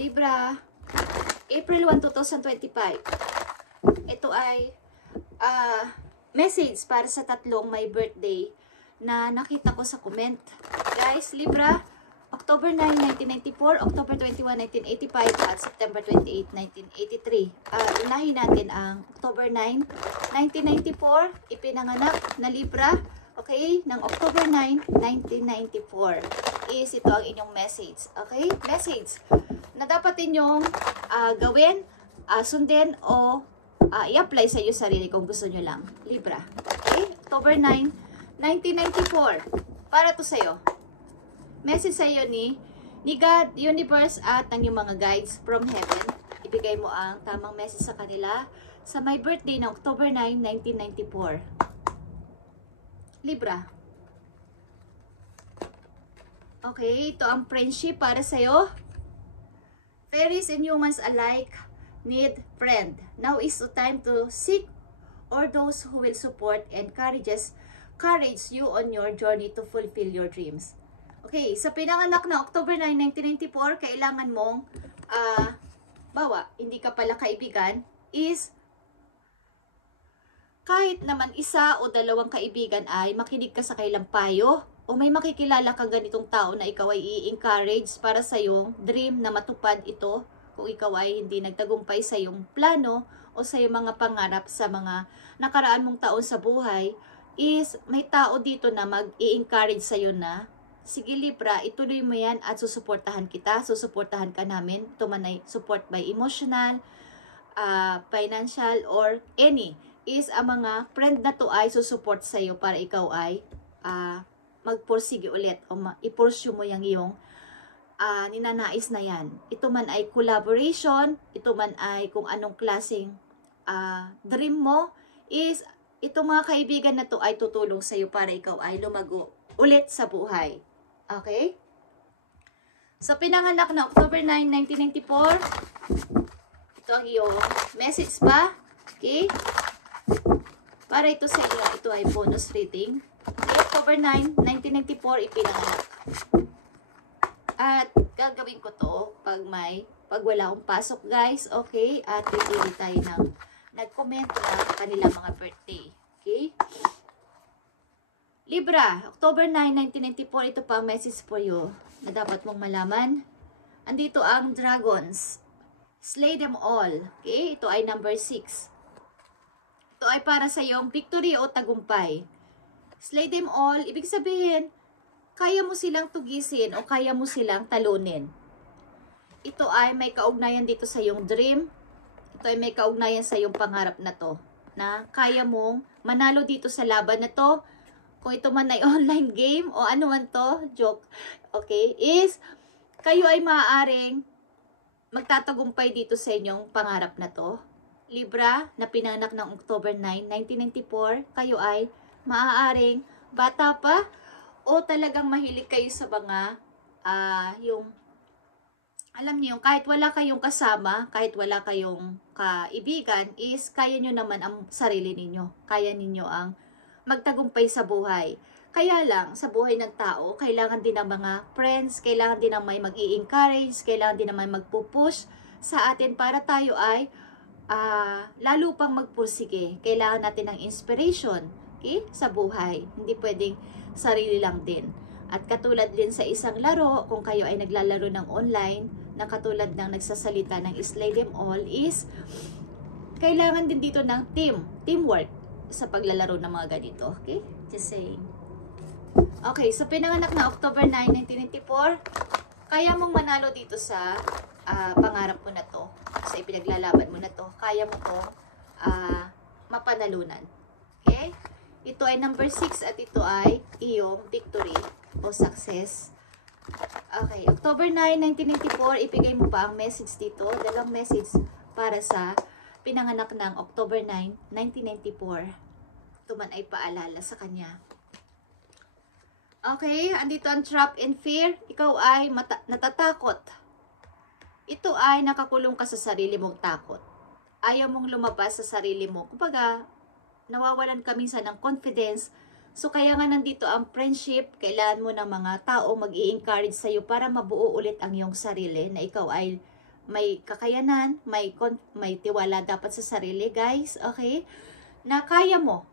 Libra, April 1, 2025. Ito ay message para sa tatlong may birthday na nakita ko sa comment. Guys, Libra, October 9, 1994, October 21, 1985, at September 28, 1983. Unahin natin ang October 9, 1994, ipinanganak na Libra, okay, ng October 9, 1994. Ito ang inyong message. Okay? Message na dapat inyong gawin, sundin, o i-apply sa iyo sarili kung gusto nyo lang. Libra. Okay? October 9, 1994. Para to sa iyo. Message sa iyo ni God, Universe, at ng iyong mga guides from heaven. Ibigay mo ang tamang message sa kanila sa my birthday na October 9, 1994. Libra. Okay, ito ang friendship para sa'yo. Fairies and humans alike need friend. Now is the time to seek or those who will support and encourage you on your journey to fulfill your dreams. Okay, sa pinanganak na October 9, 1994, kailangan mong, hindi ka pala kaibigan, is kahit naman isa o dalawang kaibigan ay makinig ka sa kailang payo, o may makikilala kang ganitong tao na ikaw ay i-encourage para sa iyong dream na matupad ito kung ikaw ay hindi nagtagumpay sa iyong plano o sa iyong mga pangarap sa mga nakaraan mong taon sa buhay, is may tao dito na mag-i-encourage sa iyo na, sige Libra, ituloy mo yan at susuportahan kita, susuportahan ka namin. Ito man ay support by emotional, financial, or any, is ang mga friend na to ay susuport sa iyo para ikaw ay magpursige ulit o ipursue mo yung iyong ninanais na yan. Ito man ay collaboration, ito man ay kung anong klaseng dream mo, is itong mga kaibigan na to ay tutulong sa iyo para ikaw ay lumago ulit sa buhay. Okay? So, pinanganak na October 9, 1994. Ito ang iyong message pa. Okay? Para ito sa iyo, ito ay bonus reading. October 9, 1994, ipinanganak. At gagawin ko to pag wala akong pasok, guys. Okay? At pipili tayo ng nag-comment na kanilang mga birthday. Okay? Libra, October 9, 1994, ito pa ang message for you na dapat mong malaman. Andito ang dragons. Slay them all. Okay? Ito ay number 6. Ito ay para sa iyong victory o tagumpay. Slay them all, ibig sabihin, kaya mo silang tugisin o kaya mo silang talunin. Ito ay may kaugnayan dito sa iyong dream. Ito ay may kaugnayan sa iyong pangarap na to. Na kaya mong manalo dito sa laban na to. Kung ito man ay online game o ano man to, joke, okay, is kayo ay maaaring magtatagumpay dito sa inyong pangarap na to. Libra, na pinanganak ng October 9, 1994, kayo ay maaaring bata pa o talagang mahilig kayo sa mga yung alam niyo, kahit wala kayong kasama, kahit wala kayong kaibigan, is kaya nyo naman ang sarili ninyo. Kaya ninyo ang magtagumpay sa buhay. Kaya lang, sa buhay ng tao, kailangan din ng mga friends, kailangan din ng may mag-i-encourage, kailangan din ng may magpupush sa atin para tayo ay lalo pang magpursige. Kailangan natin ng inspiration, okay, sa buhay. Hindi pwedeng sarili lang din. At katulad din sa isang laro, kung kayo ay naglalaro ng online, na katulad ng nagsasalita ng Slay Them All, is kailangan din dito ng teamwork sa paglalaro ng mga ganito. Okay? Just saying. Okay, so pinanganak na October 9, 1994, kaya mong manalo dito sa pangarap mo na to, sa ipinaglalaban mo na to, kaya mo to mapanalunan. Okay? Ito ay number 6 at ito ay iyong victory o success. Okay, October 9, 1994, ibigay mo pa ang message dito, dalawang message para sa pinanganak ng October 9, 1994. Ito man ay paalala sa kanya. Okay, andito ang trap and fear. Ikaw ay natatakot. Ito ay nakakulong ka sa sarili mong takot. Ayaw mong lumabas sa sarili mo. Kumbaga, nawawalan ka minsan ng confidence. So, kaya nga nandito ang friendship. Kailangan mo ng mga tao mag-i-encourage sa'yo para mabuo ulit ang iyong sarili na ikaw ay may kakayanan, may tiwala dapat sa sarili, guys, okay? Na kaya mo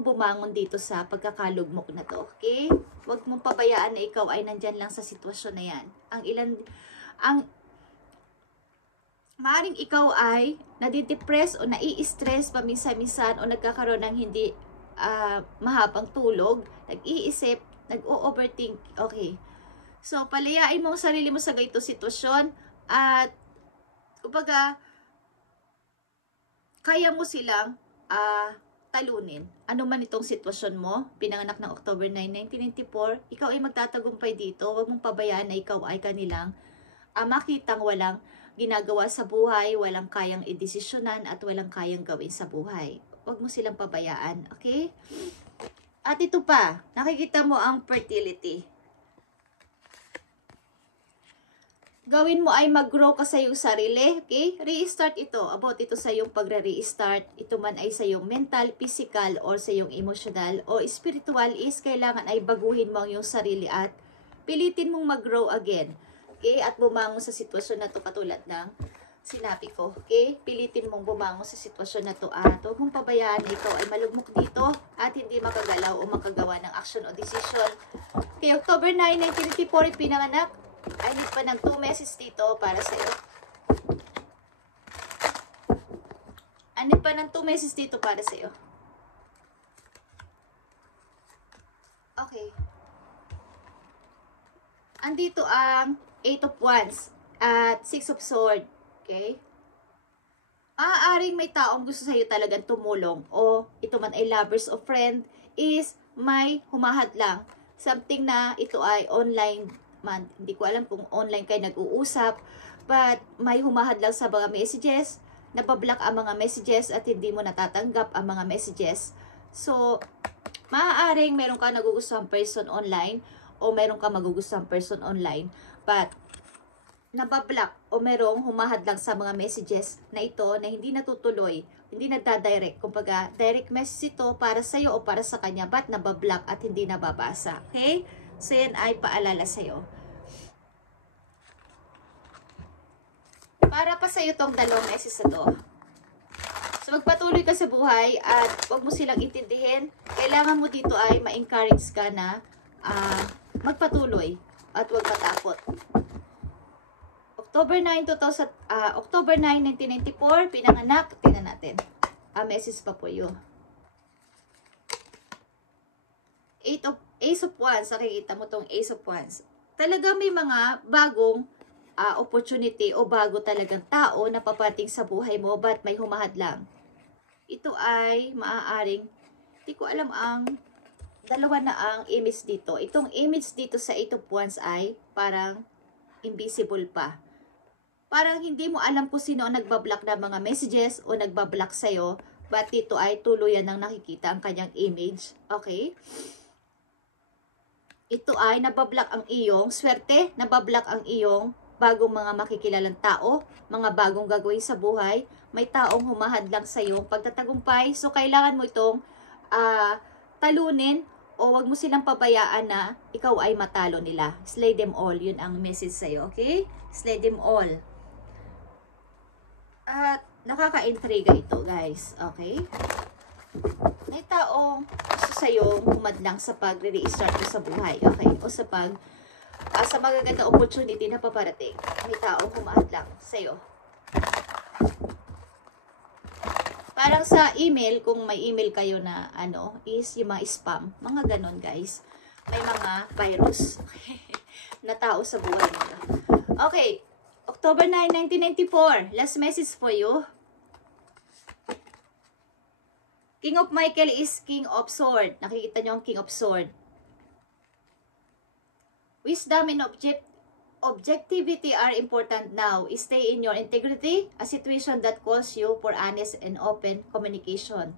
bumangon dito sa pagkakalugmok na to, okay? Huwag mong pabayaan na ikaw ay nandyan lang sa sitwasyon na yan. Maaaring ikaw ay nadidepress o nai-stress paminsan-minsan o nagkakaroon ng hindi mahabang tulog, nag-iisip, nag-o-overthink, okay? So, palayain mo ang sarili mo sa ganitong sitwasyon at kumbaga, kaya mo silang talunin. Ano man itong sitwasyon mo, pinanganak ng October 9, 1994, ikaw ay magtatagumpay dito. Huwag mong pabayaan na ikaw ay kanilang makitang walang ginagawa sa buhay, walang kayang idesisyonan at walang kayang gawin sa buhay. Huwag mo silang pabayaan, okay? At ito pa, nakikita mo ang fertility. Gawin mo ay mag-grow ka sa iyong sarili, okay? Restart ito, about ito sa iyong pagre-restart. Ito man ay sa iyong mental, physical, or sa iyong emotional, o spiritual is kailangan ay baguhin mo ang iyong sarili at pilitin mong mag-grow again. Okay? At bumangon sa sitwasyon na to katulad ng sinabi ko. Okay? Pilitin mong bumangon sa sitwasyon na to at huwag mong pabayaan na ikaw ay malugmok dito at hindi makagalaw o makagawa ng action o decision. Okay, October 9, 1994, pinanganak. I need pa ng 2 messages dito para sa iyo. I need pa ng 2 messages dito para sa iyo. Okay. Andito ang 8 of Wands at 6 of Swords. Okay? Maaaring may taong gusto sa iyo talagang tumulong o ito man ay lovers o friend is may humahadlang. Something na ito ay online man. Hindi ko alam kung online kayo nag-uusap, but may humahadlang sa mga messages, nabablock ang mga messages at hindi mo natatanggap ang mga messages. So, maaaring meron ka nagugustuhang person online o meron ka magugustuhang person online, but nabablock o merong humahadlang sa mga messages na ito na hindi natutuloy, hindi nagda-direct. Kumbaga, direct message ito para sa'yo o para sa kanya, but nabablock at hindi nababasa. Okay? So, yan ay paalala sa'yo. Para pa sa'yo tong dalawang message na to. So, magpatuloy ka sa buhay at huwag mo silang intindihin. Kailangan mo dito ay ma-encourage ka na magpatuloy at huwag matakot. October 9, 1994, pinanganak. Tingnan natin. Message pa po yun. Ace of Wands, nakikita mo tong Ace of Wands. Talaga may mga bagong opportunity o bago talagang tao na papating sa buhay mo, but may humahadlang. Ito ay maaaring, hindi ko alam ang dalawa na ang image dito. Itong image dito sa Eight of Wands ay parang invisible pa. Parang hindi mo alam kung sino ang nagbablock na mga messages o nagbablock sa'yo, but dito ay tuluyan nang nakikita ang kanyang image. Okay? Ito ay nabablock ang iyong swerte, nabablock ang iyong bagong mga makikilalang tao, mga bagong gagawin sa buhay, may taong humahadlang sa iyong pagtatagumpay. So, kailangan mo itong talunin o wag mo silang pabayaan na ikaw ay matalo nila. Slay them all. Yun ang message sa'yo. Okay? Slay them all. At nakaka-intriga ito, guys. Okay? May taong gusto sa'yo humadlang sa pag-re-restart mo sa buhay. Okay? O sa sa magagandang opportunity na paparating. May taong humahadlang sa'yo. Parang sa email, kung may email kayo na is yung mga spam. Mga ganon, guys. May mga virus na tao sa buhay nila. Okay. October 9, 1994. Last message for you. King of Michael is King of Sword. Nakikita nyo ang King of Sword. Wisdom and objectivity are important now. Stay in your integrity, a situation that calls you for honest and open communication.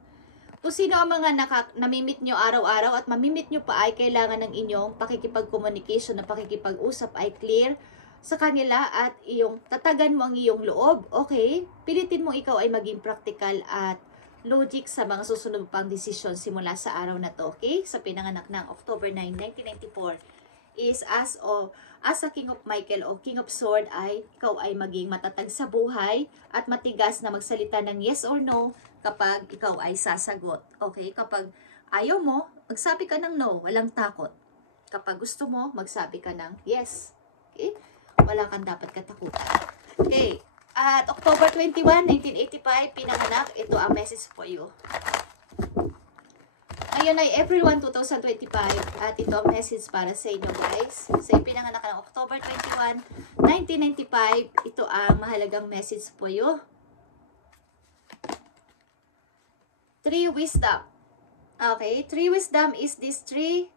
Kung sino ang mga namimit nyo araw-araw at mamimit nyo pa ay kailangan ng inyong pakikipag-communication na pakikipag-usap ay clear sa kanila at iyong tatagan mo ang iyong loob. Okay? Pilitin mo ikaw ay maging practical at logic sa mga susunod pang desisyon simula sa araw na to. Okay? Sa pinanganak ng October 9, 1994 is as of as a King of Michael o King of Sword ay ikaw ay maging matatag sa buhay at matigas na magsalita ng yes or no kapag ikaw ay sasagot. Okay? Kapag ayaw mo, magsabi ka ng no, walang takot. Kapag gusto mo, magsabi ka ng yes. Okay? Wala kang dapat katakutan. Okay. At October 21, 1985, pinanganak. Ito ang message for you. Ngayon ay April 1, 2025 at ito ang message para sa inyo guys. Sa pinanganak ng October 21, 1995, ito ang mahalagang message po you. 3 wisdom. Okay, 3 wisdom is this 3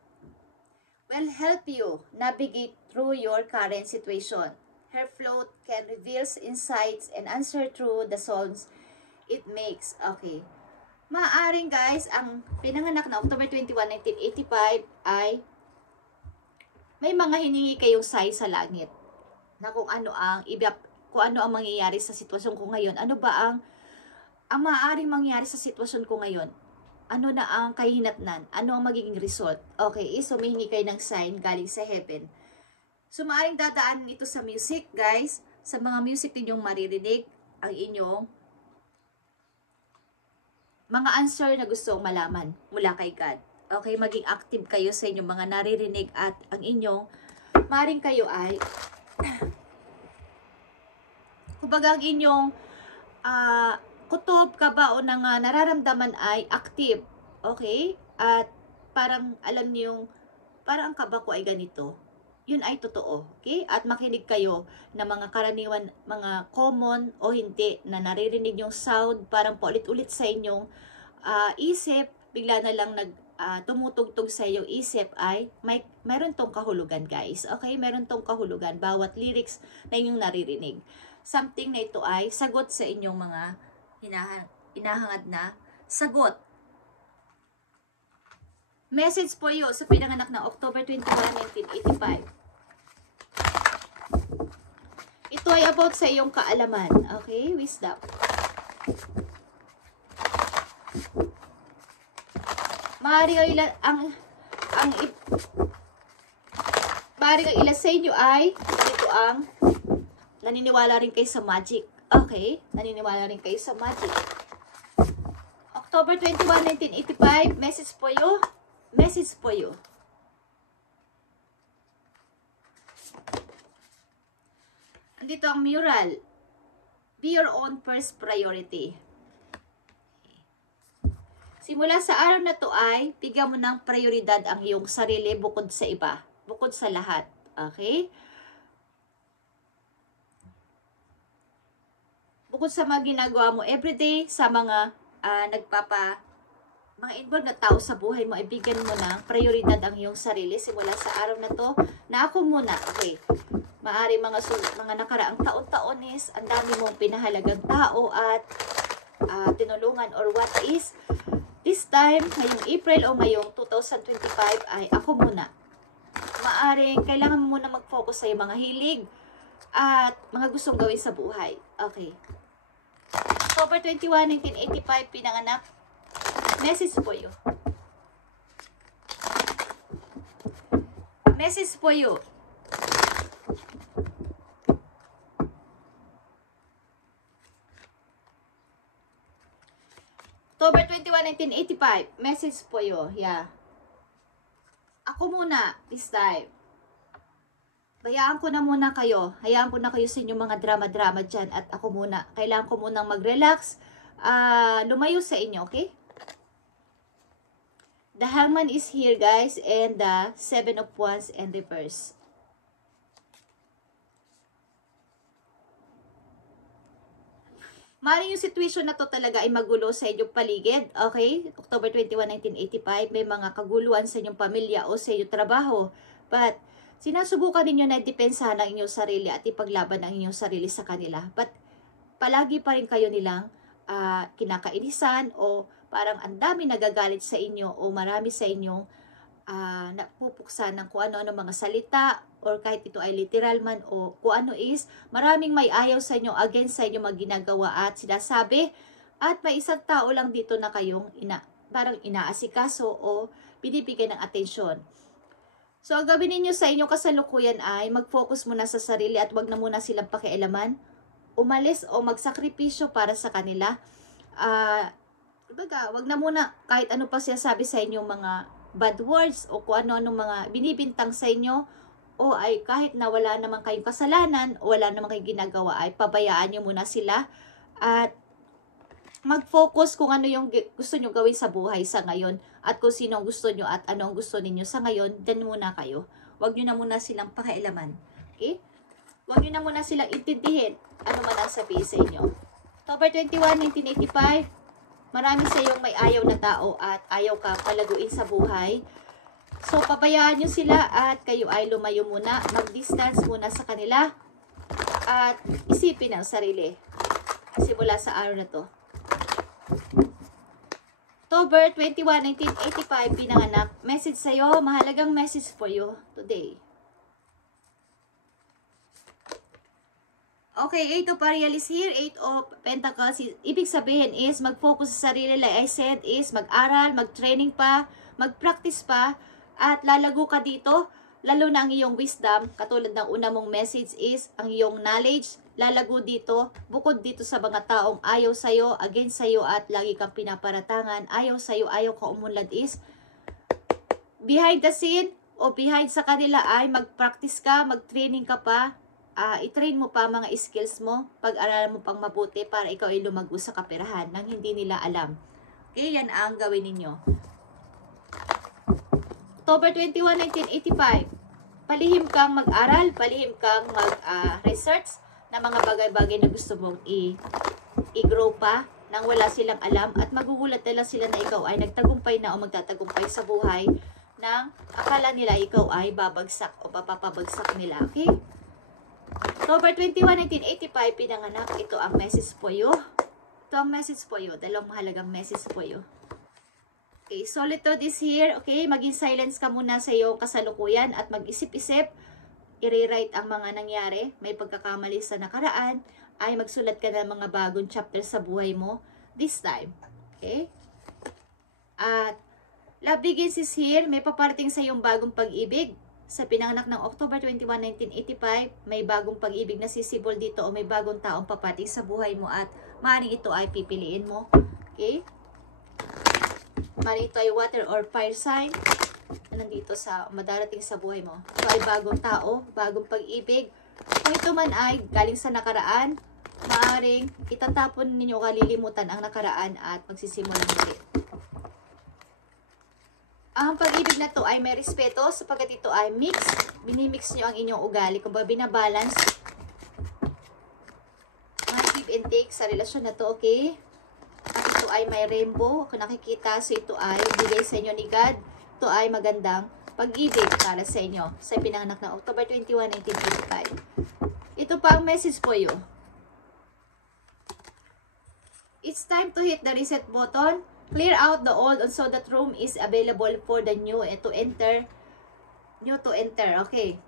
will help you navigate through your current situation. Her float can reveal insights and answer through the songs it makes. Okay. Maaring guys, ang pinanganak na October 21, 1985 ay may mga hiningi kayong sign sa langit na kung ano ang mangyayari sa sitwasyon ko ngayon. Ano ba ang maaaring mangyari sa sitwasyon ko ngayon? Ano na ang kahinatnan? Ano ang magiging result? Okay, so humihingi kayo ng sign galing sa heaven. So maaaring dadaan ito sa music, guys. Sa mga music ninyong maririnig ang inyong mga answer na gusto malaman mula kay God. Okay, maging active kayo sa inyong mga naririnig at ang inyong maring kayo ay kumbaga ang inyong kutob, kabao ng nararamdaman ay active. Okay? At parang alam niyo parang ang kaba ko ay ganito. Yun ay totoo. Okay? At makinig kayo na mga karaniwan, mga common o hindi na naririnig yung sound, parang paulit-ulit sa inyong isip, bigla na lang tumutugtog sa iyong isip ay meron tong kahulugan guys. Okay? Meron tong kahulugan. Bawat lyrics na inyong naririnig. Something na ito ay sagot sa inyong mga hinahangad na sagot. Message po yun sa pinanganak na October 21, 1985. Ito ay about sa iyong kaalaman. Okay? Wisdom. Maaari ang ilan sa inyo ay ito ang naniniwala rin kayo sa magic. Okay? Naniniwala rin kayo sa magic. October 21, 1985, message for you. Message for you. Andito ang mural. Be your own first priority. Simula sa araw na to ay, bigyan mo ng prioridad ang iyong sarili bukod sa iba. Bukod sa lahat. Okay? Bukod sa mga ginagawa mo everyday, sa mga mga involved na tao sa buhay mo, ibigyan mo ng prioridad ang iyong sarili simula sa araw na to na ako muna. Okay. Maari mga nakaraang taon-taon is ang dami mong pinahalagang tao at tinulungan or what is this time, ngayong April o ngayong 2025 ay ako muna. Maaring kailangan mo muna mag-focus sa iyong mga hilig at mga gustong gawin sa buhay. Okay. October 21, 1985, pinanganak. Message for you. Message for you. October 21, 1985. Message for you. Yeah. Ako muna this time. Hayaan ko na muna kayo. Hayaan ko na kayo sa inyong mga drama-drama dyan. At ako muna. Kailangan ko munang mag-relax. Lumayo sa inyo, okay? The Hangman is here, guys. And the 7 of Wands and reverse. Maring yung situation na to talaga ay magulo sa inyong paligid. Okay? October 21, 1985. May mga kaguluhan sa inyong pamilya o sa inyong trabaho. But sinasubukan ninyo na depensahan ang inyong sarili at ipaglaban ang inyong sarili sa kanila. But palagi pa rin kayo nilang kinakainisan o parang ang dami nagagalit sa inyo o marami sa inyong napupuksan ng kung ano-ano mga salita or kahit ito ay literal man o kung ano is, maraming may ayaw sa inyo, against sa inyo mga ginagawa at sinasabi at may isang tao lang dito na kayong parang inaasikaso o binibigyan ng atensyon. So, ang gawin ninyo sa inyong kasalukuyan ay mag-focus muna sa sarili at wag na muna silang pakialaman. Umalis o magsakripisyo para sa kanila. Wag na muna kahit ano pa siya sabi sa inyong mga bad words o kung ano-ano mga binibintang sa inyo o ay kahit na wala naman kayong kasalanan o wala naman kayong ginagawa ay pabayaan nyo muna sila at mag-focus kung ano yung gusto nyo gawin sa buhay sa ngayon at kung sino ang gusto nyo at ano ang gusto ninyo sa ngayon, dan muna kayo. Huwag nyo na muna silang pakialaman. Okay? Huwag nyo na muna silang intindihin ano man ang sabihin sa inyo. October 21, 1985, marami sa iyong may ayaw na tao at ayaw ka palaguin sa buhay. So, pabayaan nyo sila at kayo ay lumayo muna, mag-distance muna sa kanila at isipin ang sarili. Simula sa araw na to. October 21, 1985, pinanganak. Message sa'yo, mahalagang message for you today. Okay, 8 of Ariel is here, 8 of Pentacles. Ibig sabihin is, mag-focus sa sarili, like I said, is mag-aral, mag-training pa, mag-practice pa, at lalago ka dito, lalo na ang iyong wisdom, katulad ng una mong message is, ang iyong knowledge, lalago dito, bukod dito sa mga taong ayaw sa'yo, against sa'yo, at lagi kang pinaparatangan, ayaw sa'yo, ayaw ka umunlad is, behind the scene, o behind sa kanila ay mag-practice ka, mag-training ka pa, i-train mo pa mga skills mo, pag-aralan mo pang mabuti para ikaw ay lumago sa kaperahan nang hindi nila alam. Okay, yan ang gawin ninyo. October 21, 1985, palihim kang mag-aral, palihim kang mag-research na mga bagay-bagay na gusto mong i-grow pa nang wala silang alam at magugulat nila sila na ikaw ay nagtagumpay na o magtatagumpay sa buhay nang akala nila ikaw ay babagsak o papapabagsak nila. Okay? October 21, 1985, pinanganak. Ito ang message for you. Ito ang message for you. Dalawang mahalagang message for you. Okay, solitude is here. Okay, maging silence ka muna sa iyong kasalukuyan at mag-isip-isip. I-rewrite ang mga nangyari. May pagkakamali sa nakaraan. Ay magsulat ka ng mga bagong chapter sa buhay mo this time. Okay? At love begins is here. May paparating sa iyong bagong pag-ibig. Sa pinanganak ng October 21, 1985, may bagong pag-ibig na sisibol dito o may bagong taong papating sa buhay mo at maaaring ito ay pipiliin mo. Okay? Maaaring ito ay water or fire sign na nandito sa madarating sa buhay mo. Ito ay bagong tao, bagong pag-ibig. Kung ito man ay galing sa nakaraan, maaaring itatapon ninyo kalilimutan ang nakaraan at magsisimulan ulit. Ang pag-ibig na to ay may respeto sapagkat ito ay mix. Binimix nyo ang inyong ugali. Kung ba binabalance, mga give and take sa relasyon na to, okay? At ito ay may rainbow. Kung nakikita, so ito ay bigay sa inyo ni God. Ito ay magandang pag-ibig para sa inyo. Sa pinanganak na October 21, 1985. Ito pa ang message for you. It's time to hit the reset button. Clear out the old so that room is available for the new to enter. Okay.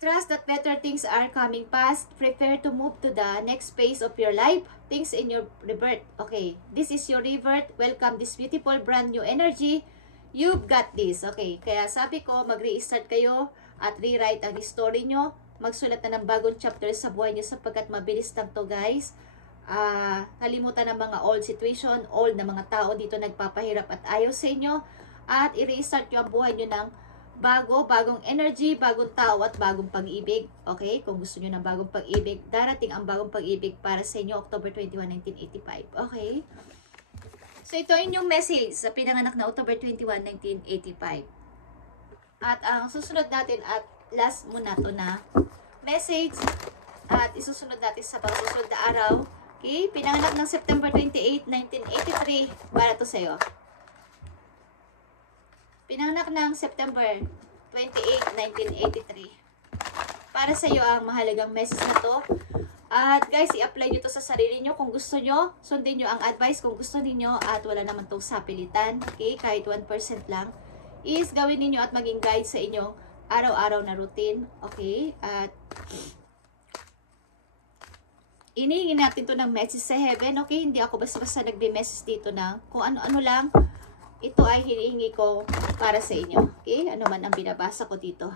Trust that better things are coming past. Prepare to move to the next phase of your life. Things in your rebirth. Okay. This is your rebirth. Welcome this beautiful brand new energy. You've got this. Okay. Kaya sabi ko, mag-restart kayo at rewrite ang story nyo. Magsulat na ng bagong chapter sa buhay nyo sapagkat mabilis lang to, guys. Kalimutan ng mga old situation, old na mga tao dito nagpapahirap at ayaw sa inyo at i-restart nyo ang buhay nyo ng bagong energy, bagong tao at bagong pag-ibig. Okay? Kung gusto nyo ng bagong pag-ibig, darating ang bagong pag-ibig para sa inyo October 21, 1985. Okay? So ito inyong message sa pinanganak na October 21, 1985. At ang susunod natin at last muna to na message at isusunod natin sa pagsusunod na araw. Okay, pinanganak ng September 28, 1983, para to sa'yo. Pinanganak ng September 28, 1983. Para sa'yo ang mahalagang message na to. At guys, i-apply nyo to sa sarili nyo. Kung gusto nyo, sundin nyo ang advice kung gusto niyo at wala naman tong sapilitan. Okay, kahit 1% lang. Is gawin niyo at maging guide sa inyong araw-araw na routine. Okay, at inihingi natin to ng message sa heaven. Okay, hindi ako basta-basta nagbe-message dito na kung ano-ano lang. ito ay hinihingi ko para sa inyo. Okay? Ano man ang binabasa ko dito.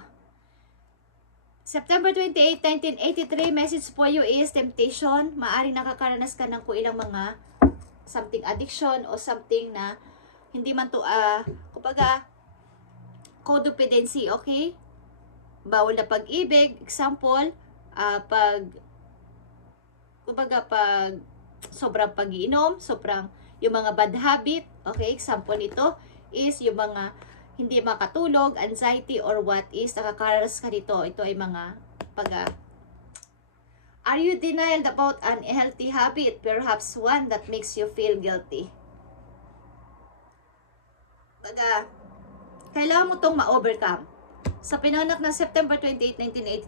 September 28, 1983, message for you is temptation. Maaring nakakaranas ka ng kung ilang mga something addiction o something na hindi man to, kumbaga, codependency, okay? Bawal na pag-ibig, example, kumbaga pag sobrang pag-iinom, sobrang yung mga bad habit, okay? Example nito is yung mga hindi makatulog, anxiety, or what is nakakaranas ka dito. Ito ay mga are you denial about an unhealthy habit, perhaps one that makes you feel guilty? Kailangan mo itong ma-overcome. Sa pinanganak ng September 28,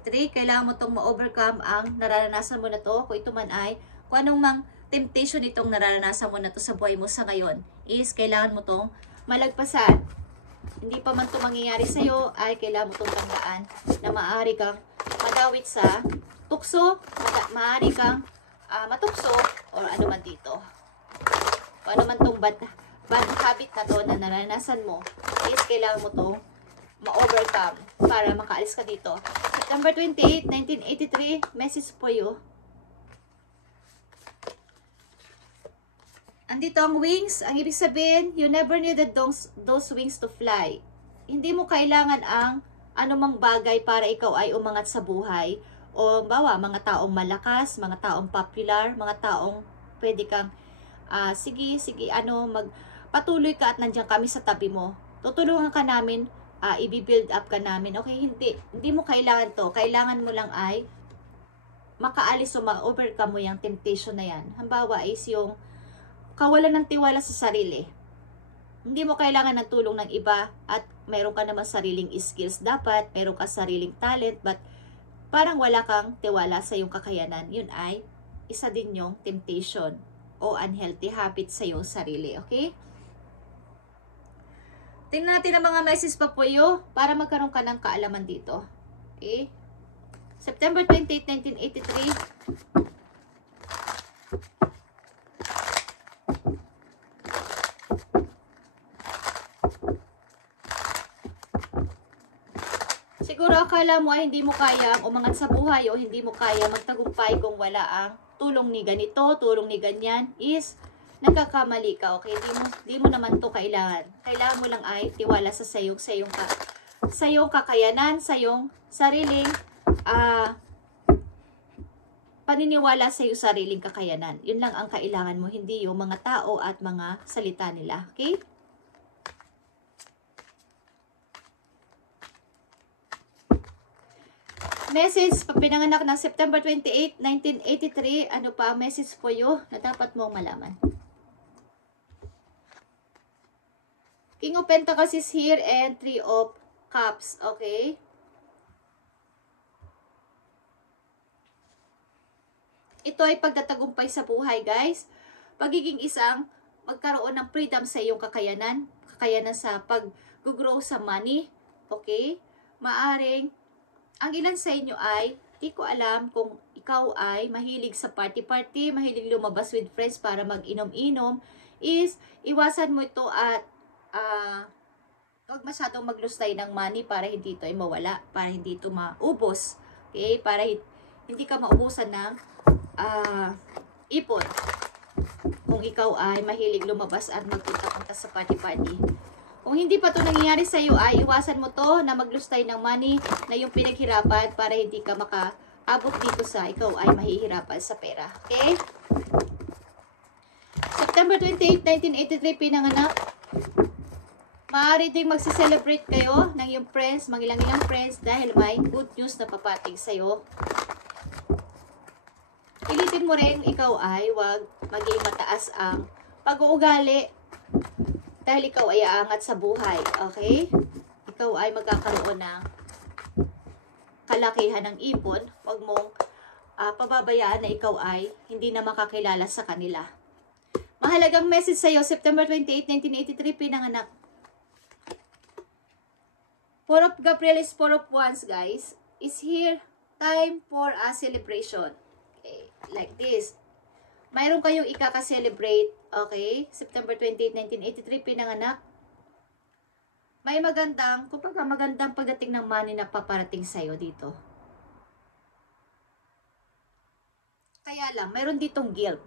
1983, kailangan mo itong ma-overcome ang nararanasan mo na to. Kung ito man ay, kung anong mang temptation itong nararanasan mo na to sa buhay mo sa ngayon, is kailangan mo itong malagpasan. Hindi pa man ito mangyayari sa'yo, ay kailangan mo itong tandaan na maaari kang madawit sa tukso, maaari kang matukso, or ano man dito. Kung ano man itong bad habit na to na naranasan mo, is kailangan mo itong ma-overcome para makaalis ka dito. September 28, 1983, message for you. Andito ang wings. Ang ibig sabihin, you never needed those wings to fly. Hindi mo kailangan ang anumang bagay para ikaw ay umangat sa buhay. O bawa, mga taong malakas, mga taong popular, mga taong pwede kang, sige, patuloy ka at nandiyan kami sa tabi mo. Tutulungan ka namin, i-build up ka namin. Okay, hindi mo kailangan to. Kailangan mo lang ay makaalis o ma-overcome mo yung temptation na yan. Halimbawa is yung kawalan ng tiwala sa sarili. Hindi mo kailangan ng tulong ng iba at meron ka naman sariling skills. Dapat meron ka sariling talent but parang wala kang tiwala sa iyong kakayanan. Yun ay isa din yung temptation o unhealthy habit sa iyong sarili. Okay? Tingnan natin ang mga message pa po iyo para magkaroon ka ng kaalaman dito. Okay? September 28, 1983. Siguro akala mo ay hindi mo kaya umangat sa buhay o hindi mo kaya magtagumpay kung wala ang tulong ni ganito, tulong ni ganyan, is nagkakamali ka, okay? Di mo naman to kailangan. Kailangan mo lang ay tiwala sa iyong kakayanan, sa iyong sariling paniniwala sa iyong sariling kakayanan. Yun lang ang kailangan mo, hindi yung mga tao at mga salita nila, okay? Message, pinanganak ng September 28, 1983. Ano pa message for you na dapat mong malaman? King of Pentacles is here and Three of Cups. Okay? Ito ay pagtatagumpay sa buhay, guys. Pagiging isang magkaroon ng freedom sa iyong kakayanan sa pag-grow sa money. Okay? Maaring ang ilan sa inyo ay, di ko alam kung ikaw ay mahilig sa party-party, mahilig lumabas with friends para mag-inom-inom, is iwasan mo ito at huwag masyadong maglustay ng money para hindi ito ay mawala, para hindi ito maubos. Okay? Para hindi ka maubusan ng ipon. Kung ikaw ay mahilig lumabas at magpunta sa party-party. Kung hindi pa ito nangyayari sa iyo, ay iwasan mo to na maglustay ng money na yung pinaghirapan para hindi ka makaabot dito sa ikaw ay mahihirapan sa pera. Okay? September 28, 1983, pinanganak. Maaari ding magse-celebrate kayo ng iyong friends, mga ilang friends dahil may good news na papating sa iyo. Pilitin mo rin ikaw ay wag maging mataas ang pag-uugali dahil ikaw ay aangat sa buhay, okay? Ikaw ay magkakaroon ng kalakihan ng ipon. Huwag mong pababayaan na ikaw ay hindi na makakilala sa kanila. Mahalagang message sa iyo, September 28, 1983, pinanganak. Four of Gabriel is Four of Wands, guys. Is here, time for a celebration. Okay, like this. Mayroon kayong ikaka-celebrate, okay? September 28, 1983, pinanganak. may magandang, kumbaga magandang pagdating ng money na paparating sa'yo dito. Kaya lang, mayroon ditong guilt.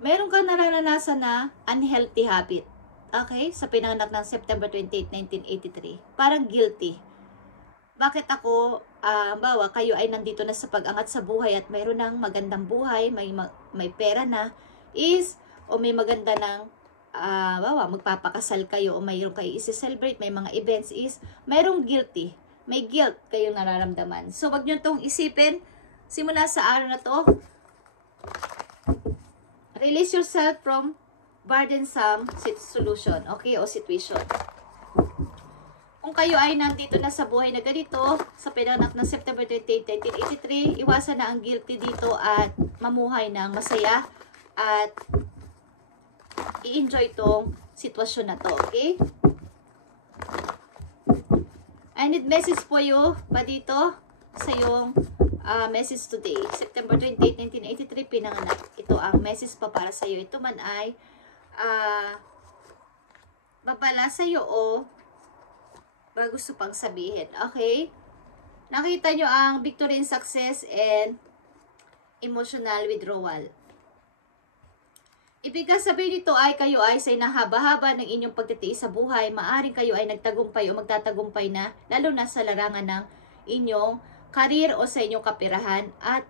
Meron kang nararanasan na unhealthy habit. Okay? Sa pinanganak ng September 28, 1983. Parang guilty. Bakit ako, bawa, kayo ay nandito na sa pag-angat sa buhay at mayroon ng magandang buhay, may pera na, o may maganda ng, bawa, magpapakasal kayo o mayroon kayo isi-celebrate, may mga events mayroong guilty. May guilt kayong nararamdaman. So, wag nyo itong isipin, simula sa araw na to, release yourself from burdensome solution, okay, o situation. Kung kayo ay nandito na sa buhay na ganito, sa pinanganak ng September 28, 1983, iwasan na ang guilty dito at mamuhay ng masaya at i-enjoy itong sitwasyon na to, okay? I need message po you pa dito sa yung message today. September 28, 1983, pinanganak. Ito ang message pa para sa iyo. Ito man ay babala sa iyo o gusto pang sabihin. Okay? Nakita nyo ang victory in success and emotional withdrawal. Ibig sabihin nito ay kayo ay sa nahaba-haba ng inyong pagtitiis sa buhay, maaring kayo ay nagtagumpay o magtatagumpay na, lalo na sa larangan ng inyong career o sa inyong kapirahan. At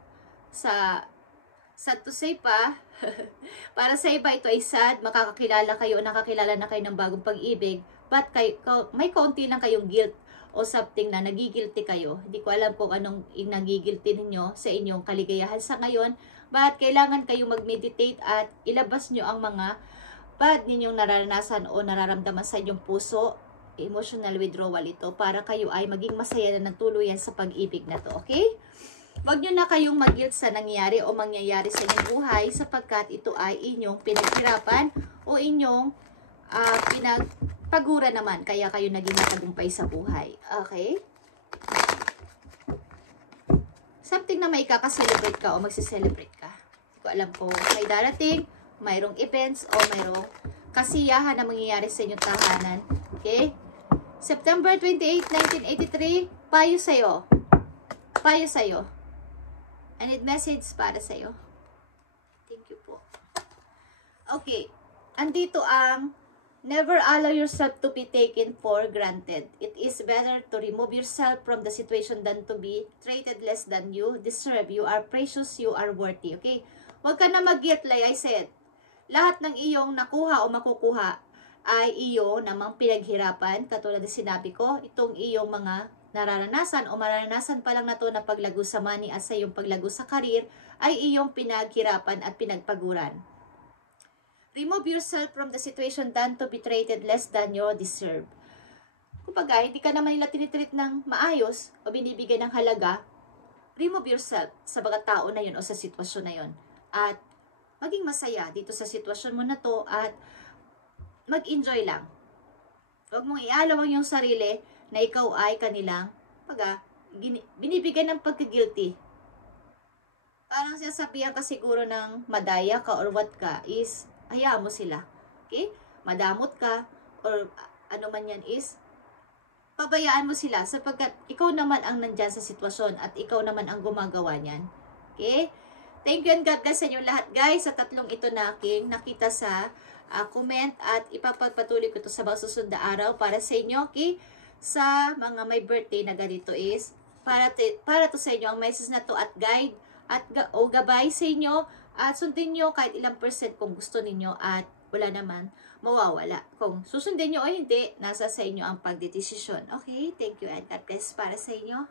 sa to say pa, para sa iba ito ay sad, makakakilala kayo o nakakilala na kayo ng bagong pag-ibig, but may kaunti lang kayong guilt o something na nagigilty kayo. Hindi ko alam kung anong nagigilty ninyo sa inyong kaligayahan sa ngayon, but kailangan kayong mag-meditate at ilabas nyo ang mga bad ninyong nararanasan o nararamdaman sa inyong puso. Emotional withdrawal ito para kayo ay maging masaya na ng tuluyan sa pag-ibig na to, okay? Huwag nyo na kayong mag-guilt sa nangyari o mangyayari sa inyong buhay sapagkat ito ay inyong pinaghirapan o inyong pinagpagura naman kaya kayo naging matagumpay sa buhay. Okay? Something na may kakaselebrate ka o magsiselebrate ka. Hindi ko alam kung may darating, mayroong events o mayroong kasiyahan na mangyayari sa inyong tahanan. Okay? September 28, 1983, payo sa'yo. Payo sa'yo. I need message para sa'yo. Thank you po. Okay. Andito ang never allow yourself to be taken for granted. It is better to remove yourself from the situation than to be treated less than you deserve. You are precious. You are worthy. Okay? Huwag ka na mag-guilt like I said. Lahat ng iyong nakuha o makukuha ay iyo namang pinaghirapan. Katulad na sinabi ko, itong iyong mga nararanasan o mararanasan pa lang na to na paglago sa money at sa iyong paglago sa career ay iyong pinaghirapan at pinagpaguran. Remove yourself from the situation than to be treated less than you deserve. Kumbaga, hindi ka naman nila tinitreat ng maayos o binibigay ng halaga, remove yourself sa mga tao na yun o sa sitwasyon na yun. At maging masaya dito sa sitwasyon mo na to at mag-enjoy lang. Huwag mong ialawang yung sarili na ikaw ay kanilang binibigyan ng pagka-guilty. Parang sinasabihan ka siguro ng madaya ka or what ka is hayaan mo sila. Okay? Madamot ka or ano man yan is pabayaan mo sila sapagkat ikaw naman ang nandyan sa sitwasyon at ikaw naman ang gumagawa niyan. Okay? Thank you and God bless sa inyo lahat guys sa tatlong ito na aking nakita sa comment at ipapagpatuloy ko ito sa mga susunod na araw para sa inyo. Okay? Sa mga may birthday na ganito is para to sa inyo ang message na to at guide at gabay sa inyo at sundin nyo kahit ilang percent kung gusto ninyo at wala naman mawawala. Kung susundin nyo o hindi, nasa sa inyo ang pagdedesisyon. Okay? Thank you and God bless para sa inyo.